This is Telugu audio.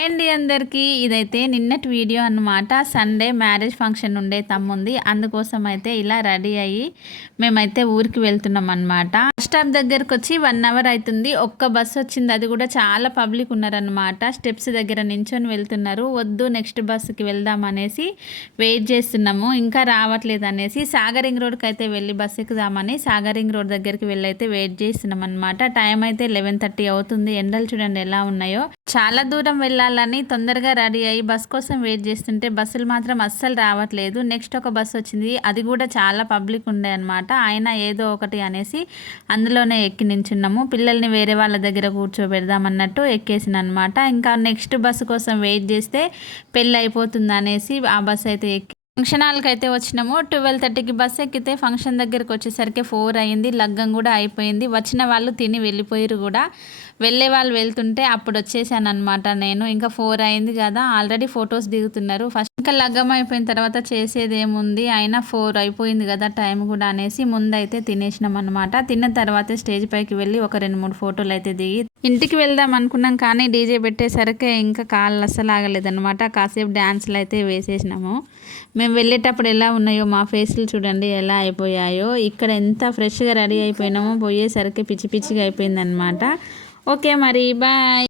హాయ్ అండి అందరికీ. ఇదైతే నిన్నటి వీడియో అన్నమాట. సండే మ్యారేజ్ ఫంక్షన్ ఉండే తమ్ముంది. అందుకోసం అయితే ఇలా రెడీ అయ్యి మేమైతే ఊరికి వెళ్తున్నాం అనమాట బస్ స్టాప్ దగ్గరకు వచ్చి వన్ అవర్ అవుతుంది ఒక్క బస్సు వచ్చింది. అది కూడా చాలా పబ్లిక్ ఉన్నారనమాట స్టెప్స్ దగ్గర నించొని వెళ్తున్నారు. వద్దు నెక్స్ట్ బస్సుకి వెళ్దాం అనేసి వెయిట్ చేస్తున్నాము. ఇంకా రావట్లేదు అనేసి సాగరింగ్ రోడ్కి అయితే వెళ్ళి బస్ ఎక్కుదామని సాగరింగ్ రోడ్ దగ్గరికి వెళ్ళైతే వెయిట్ చేస్తున్నాం అనమాట టైం అయితే లెవెన్ థర్టీ అవుతుంది. ఎండలు చూడండి ఎలా ఉన్నాయో. చాలా దూరం వెళ్ళాలి వెళ్ళాలని తొందరగా రెడీ అయ్యి బస్ కోసం వెయిట్ చేస్తుంటే బస్సులు మాత్రం అస్సలు రావట్లేదు. నెక్స్ట్ ఒక బస్సు వచ్చింది. అది కూడా చాలా పబ్లిక్ ఉండే అనమాట ఆయన ఏదో ఒకటి అనేసి అందులోనే ఎక్కి నించున్నాము. పిల్లల్ని వేరే వాళ్ళ దగ్గర కూర్చోబెడదామన్నట్టు ఎక్కేసిన అనమాట ఇంకా నెక్స్ట్ బస్సు కోసం వెయిట్ చేస్తే పెళ్ళి అయిపోతుంది అనేసి ఆ బస్సు అయితే ఎక్కి ఫంక్షన్ హాల్కి అయితే వచ్చినాము. ట్వెల్వ్ థర్టీకి బస్ ఎక్కితే ఫంక్షన్ దగ్గరికి వచ్చేసరికి ఫోర్ అయింది. లగ్గం కూడా అయిపోయింది. వచ్చిన వాళ్ళు తిని వెళ్ళిపోయారు కూడా. వెళ్ళే వాళ్ళు వెళ్తుంటే అప్పుడు వచ్చేసాను అనమాట నేను. ఇంకా ఫోర్ అయింది కదా ఆల్రెడీ ఫొటోస్ దిగుతున్నారు. ఫస్ట్ ఇంకా లగ్గం అయిపోయిన తర్వాత చేసేది ఏముంది అయినా ఫోర్ అయిపోయింది కదా టైం కూడా అనేసి ముందైతే తినేసినాం అనమాట తిన్న తర్వాత స్టేజ్ పైకి వెళ్ళి ఒక రెండు మూడు ఫోటోలు అయితే దిగి ఇంటికి వెళ్దాం అనుకున్నాం కానీ డీజే పెట్టేసరికి ఇంకా కాళ్ళు అస్సలు ఆగలేదనమాట కాసేపు డ్యాన్స్లు అయితే వేసేసినాము. మేము వెళ్ళేటప్పుడు ఎలా ఉన్నాయో మా ఫేస్లు చూడండి ఎలా అయిపోయాయో. ఇక్కడ ఎంత ఫ్రెష్గా రెడీ అయిపోయినామో పోయేసరికి పిచ్చి పిచ్చిగా అయిపోయిందనమాట ఓకే మరి బాయ్